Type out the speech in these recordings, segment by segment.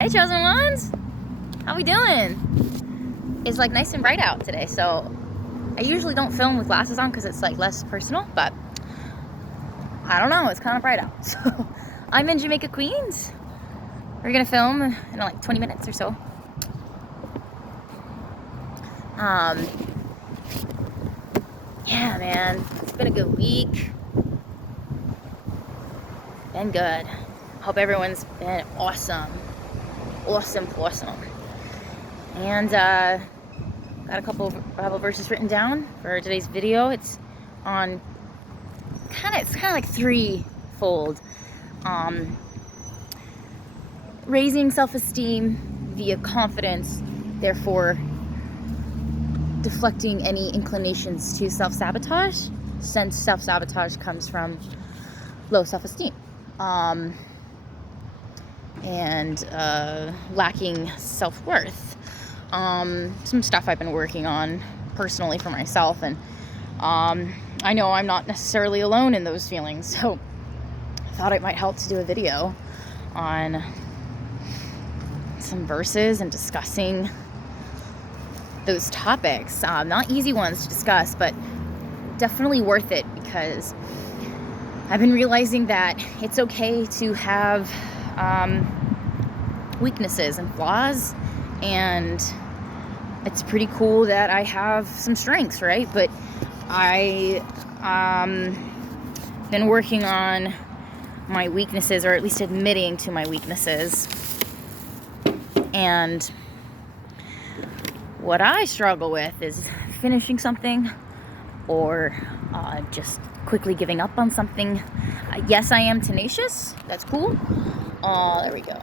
Hey chosen ones, how we doing? It's like nice and bright out today, so I usually don't film with glasses on because it's like less personal, but I don't know, it's kind of bright out. So I'm in Jamaica, Queens. We're gonna film in like 20 minutes or so. Yeah, man, it's been a good week. Been good. Hope everyone's been awesome. Awesome. And got a couple of Bible verses written down for today's video. It's kind of like threefold. Raising self-esteem via confidence, therefore deflecting any inclinations to self-sabotage, since self-sabotage comes from low self-esteem. And lacking self-worth. Some stuff I've been working on personally for myself, and I know I'm not necessarily alone in those feelings, so I thought it might help to do a video on some verses and discussing those topics. Not easy ones to discuss, but definitely worth it, because I've been realizing that it's okay to have weaknesses and flaws, and it's pretty cool that I have some strengths, right? But I been working on my weaknesses, or at least admitting to my weaknesses. And what I struggle with is finishing something, or just quickly giving up on something. Yes, I am tenacious. That's cool. There we go.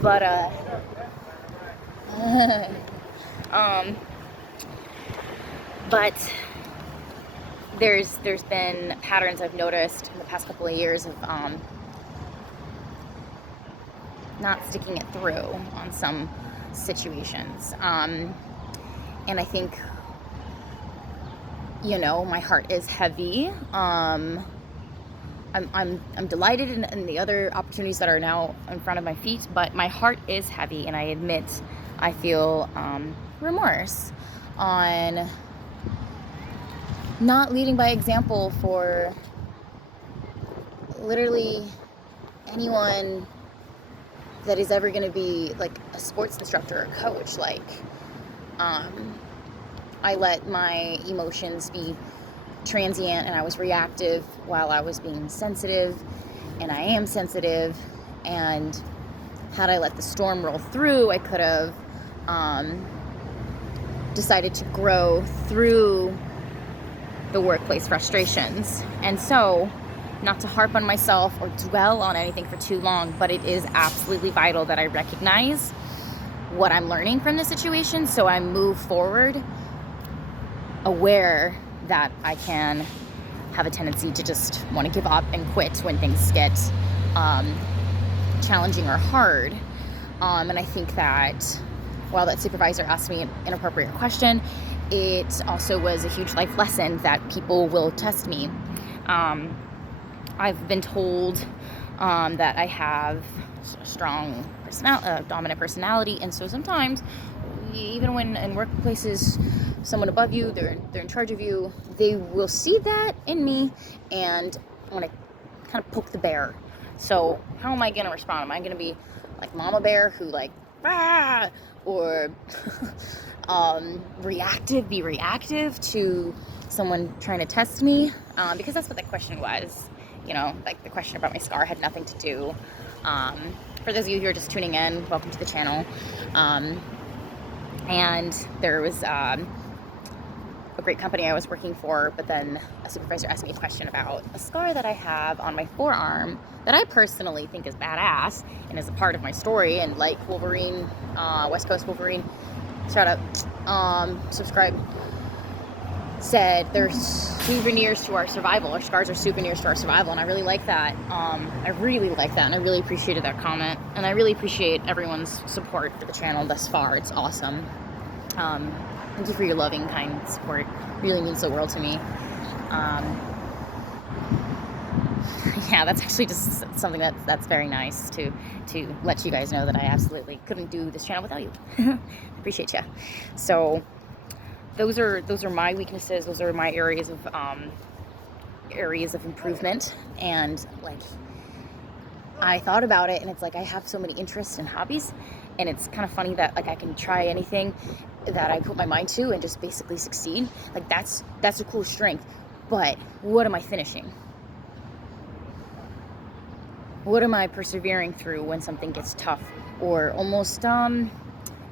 But but there's been patterns I've noticed in the past couple of years of not sticking it through on some situations, and I think, my heart is heavy. I'm delighted in the other opportunities that are now in front of my feet, but my heart is heavy, and I admit I feel remorse on not leading by example for literally anyone that is ever going to be like a sports instructor or coach. Like, I let my emotions be transient, and I was reactive while I was being sensitive, and I am sensitive. And had I let the storm roll through, I could have decided to grow through the workplace frustrations. And so, not to harp on myself or dwell on anything for too long, but it is absolutely vital that I recognize what I'm learning from the situation, so I move forward aware that I can have a tendency to just want to give up and quit when things get challenging or hard. And I think that while that supervisor asked me an inappropriate question, it also was a huge life lesson that people will test me. I've been told that I have a strong dominant personality, and so sometimes, even when in workplaces, someone above you, they're in charge of you, they will see that in me and want to kind of poke the bear. So how am I going to respond? Am I going to be like Mama Bear, who like, rah, or be reactive to someone trying to test me? Because that's what that question was. Like the question about my scar had nothing to do. For those of you who are just tuning in, welcome to the channel. And there was a great company I was working for, but then a supervisor asked me a question about a scar that I have on my forearm that I personally think is badass and is a part of my story. And like Wolverine, West Coast Wolverine, shout out, subscribe, said they're souvenirs to our survival. Our scars are souvenirs to our survival, and I really like that. I really like that, and I really appreciated that comment, and I really appreciate everyone's support for the channel thus far. It's awesome. Thank you for your loving, kind support. It really means the world to me. yeah, that's actually just something that's very nice to let you guys know that I absolutely couldn't do this channel without you. Appreciate you. So those are my weaknesses. Those are my areas of improvement. And like, I thought about it, and it's like I have so many interests and hobbies, and it's kind of funny that like I can try anything that I put my mind to and just basically succeed. Like that's a cool strength. But what am I finishing? What am I persevering through when something gets tough, or almost you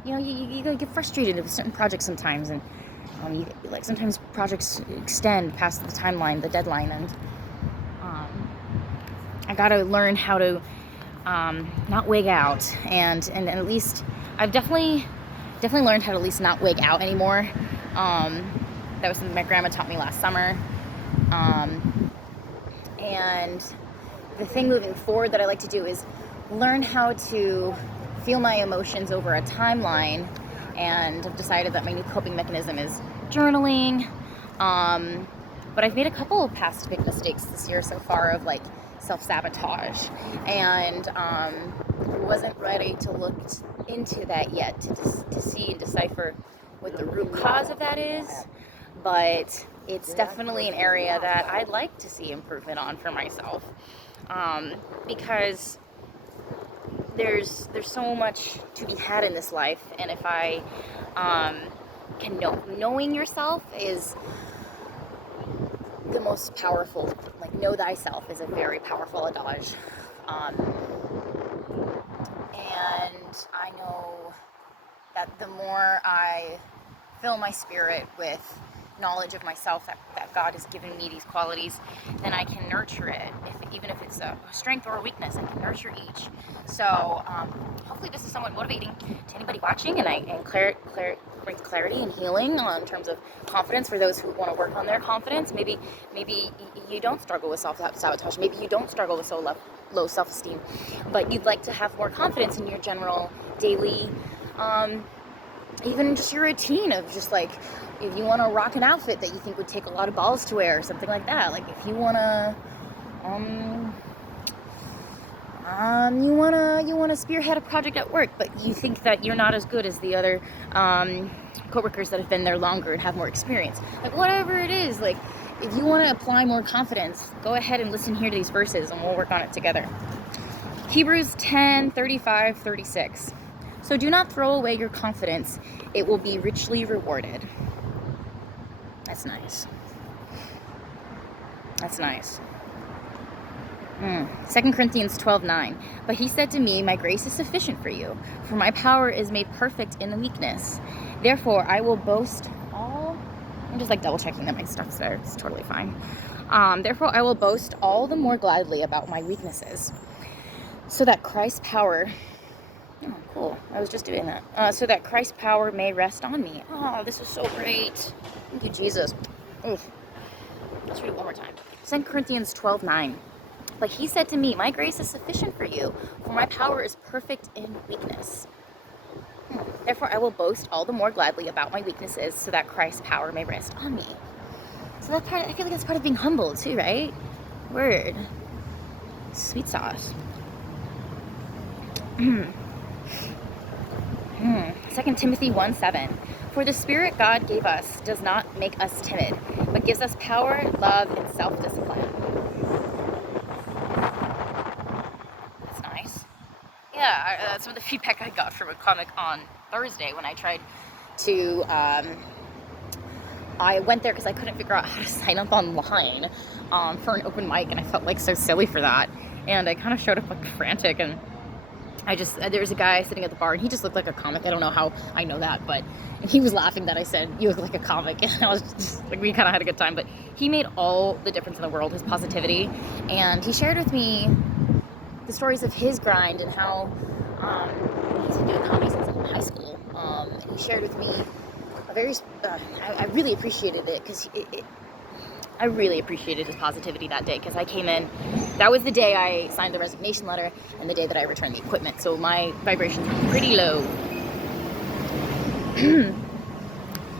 get frustrated with certain projects sometimes, and like sometimes projects extend past the timeline, the deadline, and I gotta learn how to not wig out, and at least I've definitely learned how to at least not wig out anymore. That was something my grandma taught me last summer, and the thing moving forward that I like to do is learn how to feel my emotions over a timeline, and I've decided that my new coping mechanism is journaling. But I've made a couple of past big mistakes this year so far of like self-sabotage, and wasn't ready to look into that yet to see and decipher what the root cause of that is. But it's definitely an area that I'd like to see improvement on for myself, because there's so much to be had in this life, and if I can knowing yourself is the most powerful. Like, know thyself is a very powerful adage, and I know that the more I fill my spirit with knowledge of myself, that God has given me these qualities, then I can nurture it. Even if it's a strength or a weakness, I can nurture each. So hopefully this is somewhat motivating to anybody watching, and brings clarity and healing in terms of confidence for those who want to work on their confidence. Maybe you don't struggle with self-sabotage. Maybe you don't struggle with low self-esteem, but you'd like to have more confidence in your general daily, even just your routine of just like, if you want to rock an outfit that you think would take a lot of balls to wear or something like that. Like if you want to you want to spearhead a project at work, but you think that you're not as good as the other coworkers that have been there longer and have more experience. Like whatever it is, like if you want to apply more confidence, go ahead and listen here to these verses and we'll work on it together. Hebrews 10:35-36. So do not throw away your confidence. It will be richly rewarded. That's nice. That's nice. 2 Corinthians 12:9. But he said to me, my grace is sufficient for you, for my power is made perfect in the weakness. Therefore, I will boast all... I'm just like double checking that my stuff's there. It's totally fine. Therefore, I will boast all the more gladly about my weaknesses, so that Christ's power... Oh, cool. I was just doing that. So that Christ's power may rest on me. Oh, this is so great. Thank you, Jesus. Oof. Let's read it one more time. 2 Corinthians 12:9. But he said to me, my grace is sufficient for you, for my power is perfect in weakness. Therefore, I will boast all the more gladly about my weaknesses, so that Christ's power may rest on me. So that part, I feel like that's part of being humble too, right? Word. Sweet sauce. 2 Timothy 1:7. For the Spirit God gave us does not make us timid, but gives us power, love, and self-discipline. That's nice. Yeah, that's some of the feedback I got from a comic on Thursday when I tried to... I went there because I couldn't figure out how to sign up online for an open mic, and I felt like so silly for that. And I kind of showed up like frantic, and there was a guy sitting at the bar, and he just looked like a comic. I don't know how I know that, but and he was laughing that I said, you look like a comic, and I was just like, we kind of had a good time. But he made all the difference in the world, his positivity, and he shared with me the stories of his grind and how he's been doing comedy since high school. And he shared with me a very, I really appreciated it, because I really appreciated his positivity that day, because I came in, that was the day I signed the resignation letter and the day that I returned the equipment, so my vibrations were pretty low.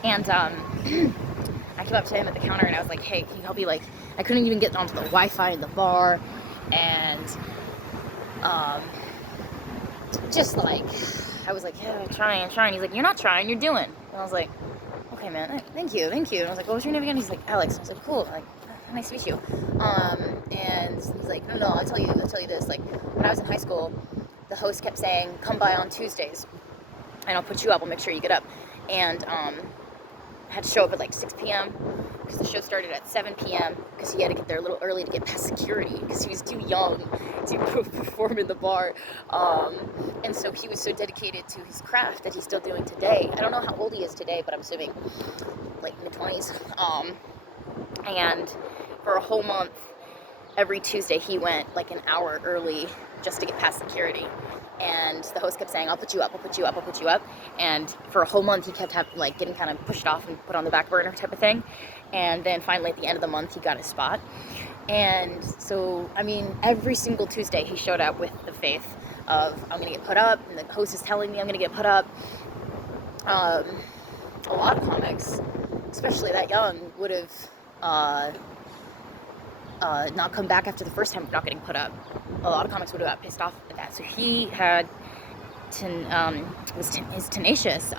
And I came up to him at the counter and I was like, hey, can you help me, like, I couldn't even get onto the Wi-Fi in the bar, And just like, I was like, yeah, I'm trying. He's like, you're not trying, you're doing. And I was like, okay, man, thank you. And I was like, what was your name again? He's like, Alex. I was like, cool. Like, nice to meet you. And he's like, no, I'll tell you this. Like, when I was in high school, the host kept saying, come by on Tuesdays, and I'll put you up. I'll make sure you get up. And I had to show up at like 6 p.m. because the show started at 7 p.m. because he had to get there a little early to get past security because he was too young to perform in the bar. And so he was so dedicated to his craft that he's still doing today. I don't know how old he is today, but I'm assuming like mid-20s. And for a whole month, every Tuesday he went like an hour early just to get past security. And the host kept saying, I'll put you up. And for a whole month, he kept getting kind of pushed off and put on the back burner type of thing. And then finally, at the end of the month, he got his spot. And so, I mean, every single Tuesday, he showed up with the faith of, I'm going to get put up, and the host is telling me I'm going to get put up. A lot of comics, especially that young, would have not come back after the first time of not getting put up. A lot of comics would have got pissed off at that. So he had was tenacious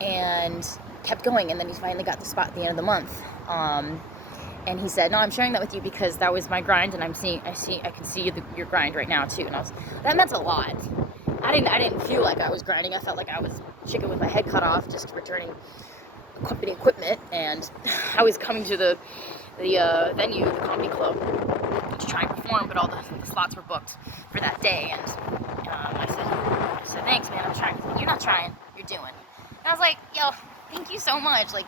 and kept going, and then he finally got the spot at the end of the month. And he said, no, I'm sharing that with you because that was my grind, and I can see your grind right now too. And that meant a lot. I didn't feel like I was grinding. I felt like I was chicken with my head cut off, just returning company equipment. And I was coming to the venue, the comedy club, to try and perform, but all the slots were booked for that day. And I said, thanks, man, I'm trying. You're not trying, you're doing. And I was like, yo, thank you so much. Like,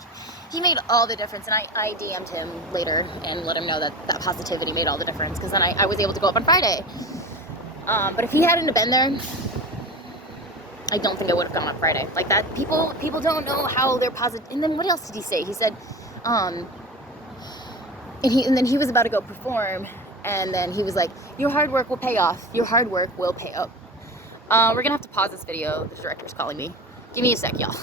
he made all the difference. And I DM'd him later and let him know that positivity made all the difference, because then I was able to go up on Friday. But if he hadn't have been there, I don't think I would have gone on Friday. Like that, people don't know how they're positive. And then what else did he say? He said, and then he was about to go perform, and then he was like, your hard work will pay off. Your hard work will pay up. We're gonna have to pause this video. The director's calling me. Give me a sec, y'all.